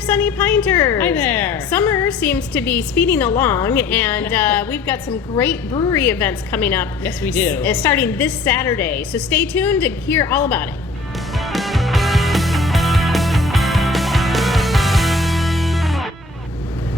Sunny Pinters. Hi there. Summer seems to be speeding along, and we've got some great brewery events coming up. Yes, we do. Starting this Saturday. So stay tuned to hear all about it.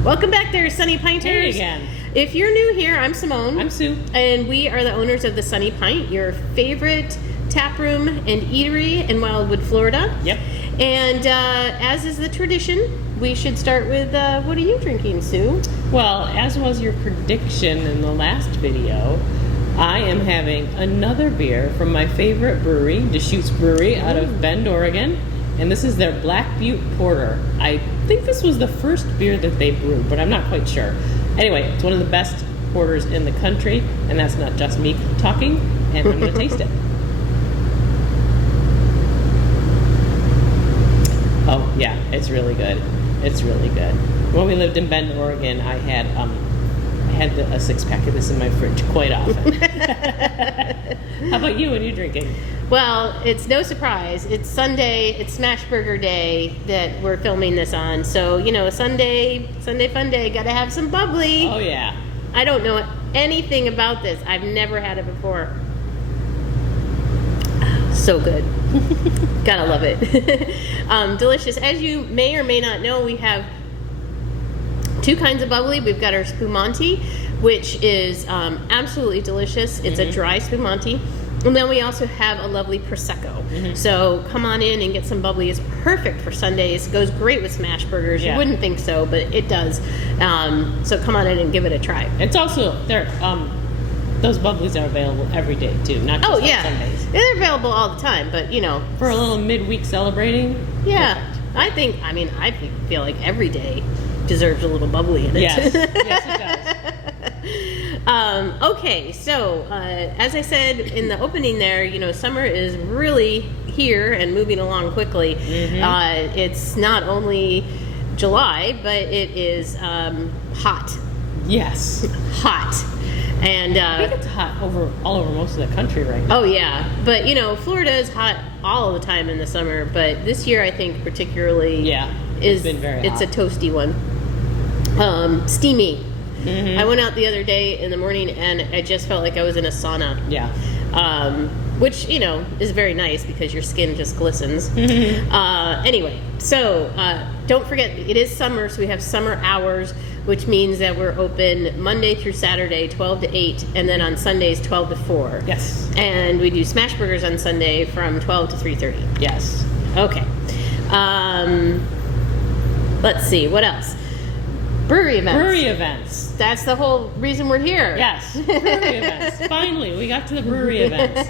Welcome back there, Sunny Pinters. Hey again. If you're new here, I'm Simone. I'm Sue. And we are the owners of the Sunny Pint, your favorite tap room and eatery in Wildwood, Florida. Yep. And as is the tradition, we should start with what are you drinking, Sue? Well, as was your prediction in the last video, I am having another beer from my favorite brewery, Deschutes Brewery, out of Bend, Oregon. And this is their Black Butte Porter. I think this was the first beer that they brewed, but I'm not quite sure. Anyway, it's one of the best porters in the country, and that's not just me talking, and I'm going to taste it. Oh, yeah, it's really good. It's really good. When we lived in Bend, Oregon, I had a six-pack of this in my fridge quite often. How about you? What are you drinking? Well, it's no surprise. It's Sunday. It's Smash Burger Day that we're filming this on. So, you know, Sunday fun day. Got to have some bubbly. Oh, yeah. I don't know anything about this. I've never had it before. So good. Gotta love it. Delicious. As you may or may not know, we have two kinds of bubbly. We've got our spumante, which is absolutely delicious. It's a dry spumante. And then we also have a lovely Prosecco. So come on in and get some bubbly. It's perfect for Sundays. It goes great with smash burgers. Yeah. You wouldn't think so, but it does. So come on in and give it a try. It's also, those bubblies are available every day, too, not just on Sundays. They're available all the time, but, you know. For a little midweek celebrating? Yeah. Perfect. I feel like every day deserves a little bubbly in it. Yes, yes it does. Okay, so as I said in the opening there, you know, summer is really here and moving along quickly. It's not only July, but it is hot. Yes. Hot. And I think it's hot all over most of the country right now. Oh, yeah. But, you know, Florida is hot all the time in the summer, but this year I think particularly it's been very hot. It's a toasty one. Steamy. I went out the other day in the morning and I just felt like I was in a sauna. Yeah. Which, you know, is very nice because your skin just glistens. Anyway, so don't forget, it is summer, so we have summer hours, which means that we're open Monday through Saturday, 12 to 8, and then on Sundays, 12 to 4. Yes. And we do smash burgers on Sunday from 12 to 3:30. Yes. Okay. Let's see, what else? Brewery events. Brewery events. That's the whole reason we're here. Yes, brewery events. Finally, we got to the brewery events.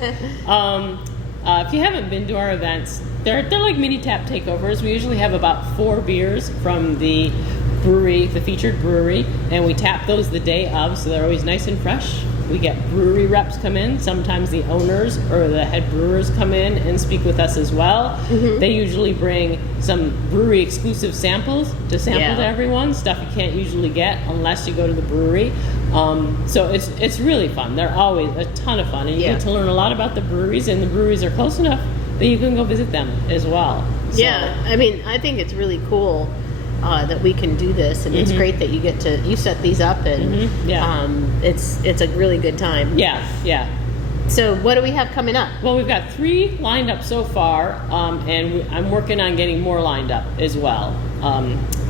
If you haven't been to our events, they're like mini tap takeovers. We usually have about 4 beers from the brewery, the featured brewery, and we tap those the day of, so they're always nice and fresh. We get brewery reps come in. Sometimes the owners or the head brewers come in and speak with us as well. They usually bring some brewery exclusive samples to sample to everyone, stuff you can't usually get unless you go to the brewery. So it's really fun. They're always a ton of fun, and you get to learn a lot about the breweries, and the breweries are close enough that you can go visit them as well. So. Yeah, I mean, I think it's really cool that we can do this, and it's great that you set these up, and it's a really good time. Yeah. So what do we have coming up? Well, we've got 3 lined up so far, and I'm working on getting more lined up as well.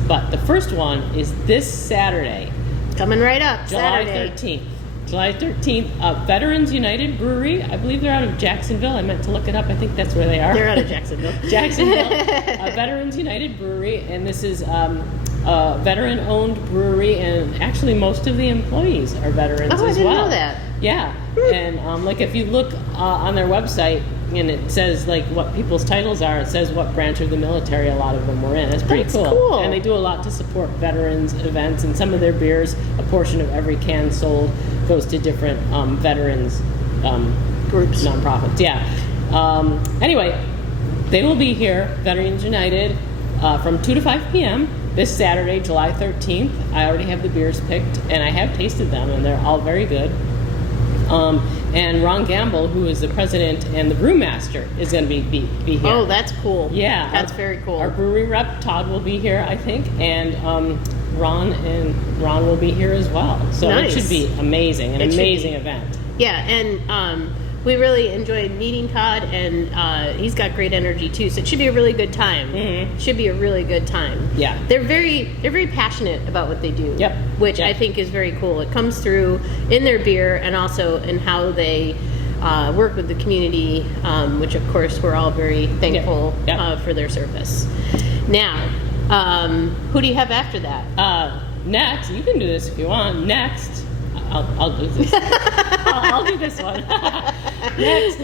But the first one is this Saturday. Coming right up, July Saturday. 13th. July 13th, Veterans United Brewery. I believe they're out of Jacksonville. I meant to look it up. I think that's where they are. They're out of Jacksonville. Veterans United Brewery, and this is a veteran-owned brewery, and actually most of the employees are veterans as well. I didn't know that. Yeah, and like if you look on their website, and it says like what people's titles are, it says what branch of the military a lot of them were in. That's pretty cool. And they do a lot to support veterans events, and some of their beers, a portion of every can sold goes to different veterans groups, nonprofits. Yeah. Anyway, they will be here, Veterans United, from 2 to 5 p.m. this Saturday, July 13th. I already have the beers picked, and I have tasted them, and they're all very good. And Ron Gamble, who is the president and the brewmaster, is going to be here. Oh, that's cool. Yeah. That's very cool. Our brewery rep, Todd, will be here, I think, and Ron will be here as well. So Nice. it should be amazing, an It should amazing be. event. Yeah, and we really enjoyed meeting Todd, and he's got great energy too. So it should be a really good time. Mhm. Should be a really good time. Yeah. they're very passionate about what they do. Yep. Which Yep. I think is very cool. It comes through in their beer and also in how they work with the community, which of course we're all very thankful Yep. Yep. for their service. Now, who do you have after that? Next, you can do this if you want. Next, I'll do this. I'll do this one. Next,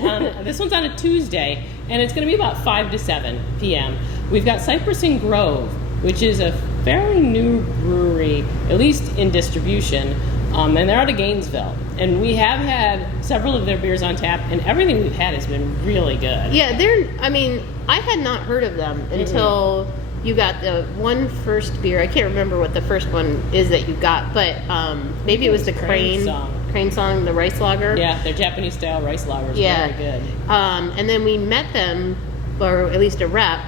this one's on a Tuesday, and it's going to be about 5 to 7 p.m. We've got Cypress and Grove, which is a fairly new brewery, at least in distribution, and they're out of Gainesville. And we have had several of their beers on tap, and everything we've had has been really good. Yeah, I had not heard of them until you got the one first beer. I can't remember what the first one is that you got, but maybe it was the Crane Song, the rice lager. Yeah, their Japanese style rice lager is very good. And then we met them, or at least a rep,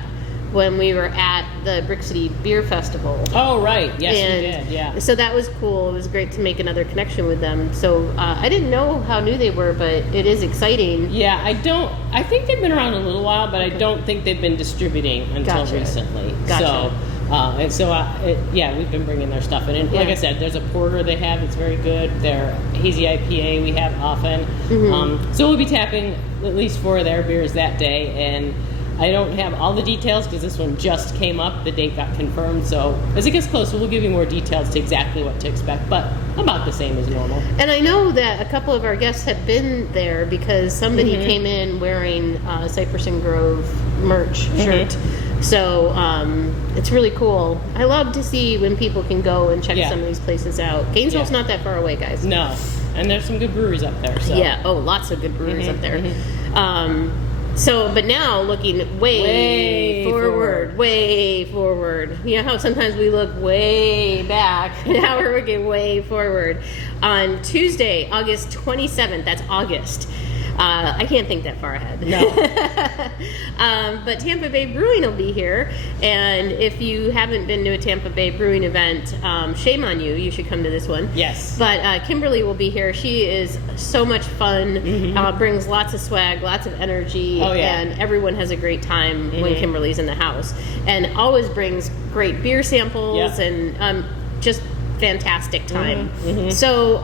when we were at the Brick City Beer Festival. Oh, right. Yes, And we did. Yeah. So that was cool. It was great to make another connection with them. So I didn't know how new they were, but it is exciting. Yeah, I think they've been around a little while, but I don't think they've been distributing until Gotcha. recently. Gotcha. Yeah, we've been bringing their stuff in. And like Yeah. I said, there's a porter they have that's very good. Their hazy IPA we have often. So we'll be tapping at least 4 of their beers that day. And I don't have all the details because this one just came up. The date got confirmed. So as it gets closer, we'll give you more details to exactly what to expect, but about the same as normal. And I know that a couple of our guests have been there because somebody came in wearing Cypress and Grove merch shirt. So it's really cool. I love to see when people can go and check some of these places out. Gainesville's not that far away, guys. No, and there's some good breweries up there. So. Yeah. Oh, lots of good breweries up there. But now looking way forward. You know how sometimes we look way back. Now we're looking way forward. On Tuesday, August 27th, that's August. I can't think that far ahead. No. But Tampa Bay Brewing will be here. And if you haven't been to a Tampa Bay Brewing event, shame on you. You should come to this one. Yes. But Kimberly will be here. She is so much fun, brings lots of swag, lots of energy, and everyone has a great time when Kimberly's in the house. And always brings great beer samples and just fantastic time. So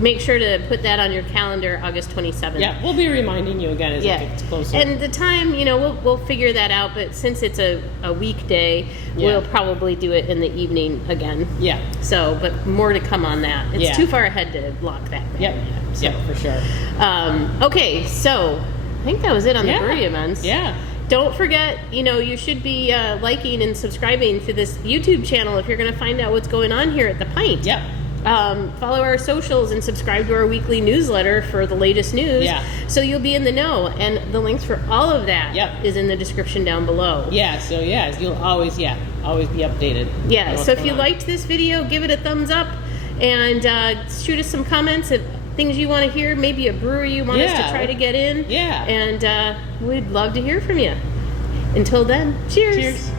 make sure to put that on your calendar, August 27th. Yeah, we'll be reminding you again as it gets closer. And the time, we'll figure that out, but since it's a weekday, we'll probably do it in the evening again. Yeah. So, but more to come on that. It's too far ahead to lock that down. Yep. So. Yep, for sure. Okay, so I think that was it on the brewery events. Yeah. Don't forget, you should be liking and subscribing to this YouTube channel if you're going to find out what's going on here at the Pint. Yep. Follow our socials and subscribe to our weekly newsletter for the latest news. Yeah. So you'll be in the know. And the links for all of that is in the description down below. Yeah, so you'll always be updated. Yeah, so if you liked this video, give it a thumbs up and shoot us some comments of things you want to hear, maybe a brewery you want us to try to get in. Yeah. And we'd love to hear from you. Until then, cheers. Cheers.